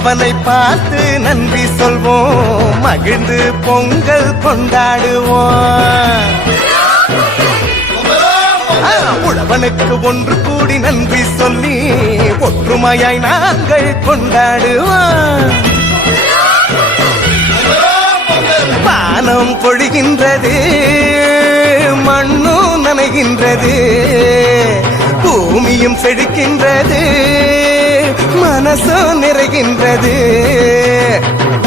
உழவனை பார்த்து நன்றி சொல்வோம், மகிழ்ந்து பொங்கல் கொண்டாடுவோம். உழவனுக்கு ஒன்று கூடி நன்றி சொல்லி ஒற்றுமையாய் நாங்கள் கொண்டாடுவோம். வானம் பொழிகின்றது, மண்ணும் நனைகின்றது, பூமியும் செழிக்கின்றது, மனசும் நிறைகின்றது.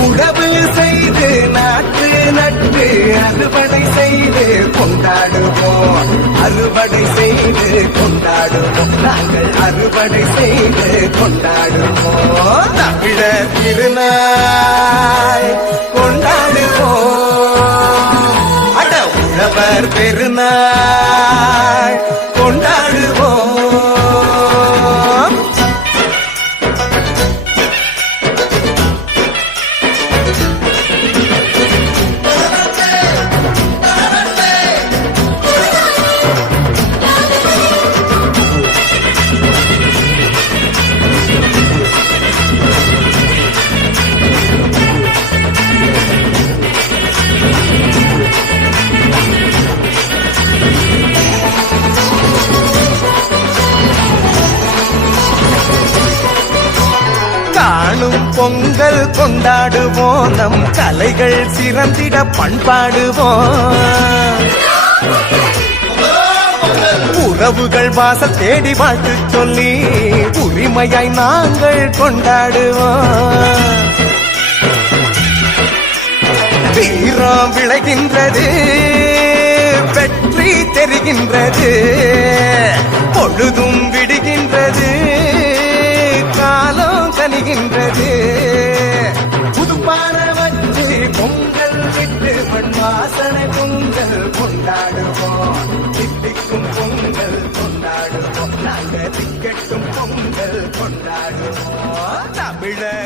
உழவு செய்து நாட்டு நட்டு அறுவடை செய்து கொண்டாடுவோம், அறுவடை செய்து கொண்டாடுவோம், நாங்கள் அறுவடை செய்து கொண்டாடுவோம். தமிழர் திருநாள் கொண்டாடுவோம், அட உழவர் பெருநாள் கொண்டாடுவோம். பொங்கல் கொண்டாடுவோம், நம் கலைகள் சிறந்திட பண்பாடுவோம். உறவுகள் வாசல் தேடி வாழ்த்து சொல்லி உரிமையாய் நாங்கள் கொண்டாடுவோம். வீரம் விளைகின்றது, வெற்றி தெரிகின்றது, பொழுதும் விடுகின்றது, காலம் கனிகின்றது. புதுப்பான வச்சு பொங்கல் விட்டு மண் வாசனை பொங்கல் கொண்டாடுவோம், திட்டிக்கும் பொங்கல் கொண்டாடுவோம், நாங்கள் திக்கட்டும் பொங்கல் கொண்டாடுவோம். தமிழர்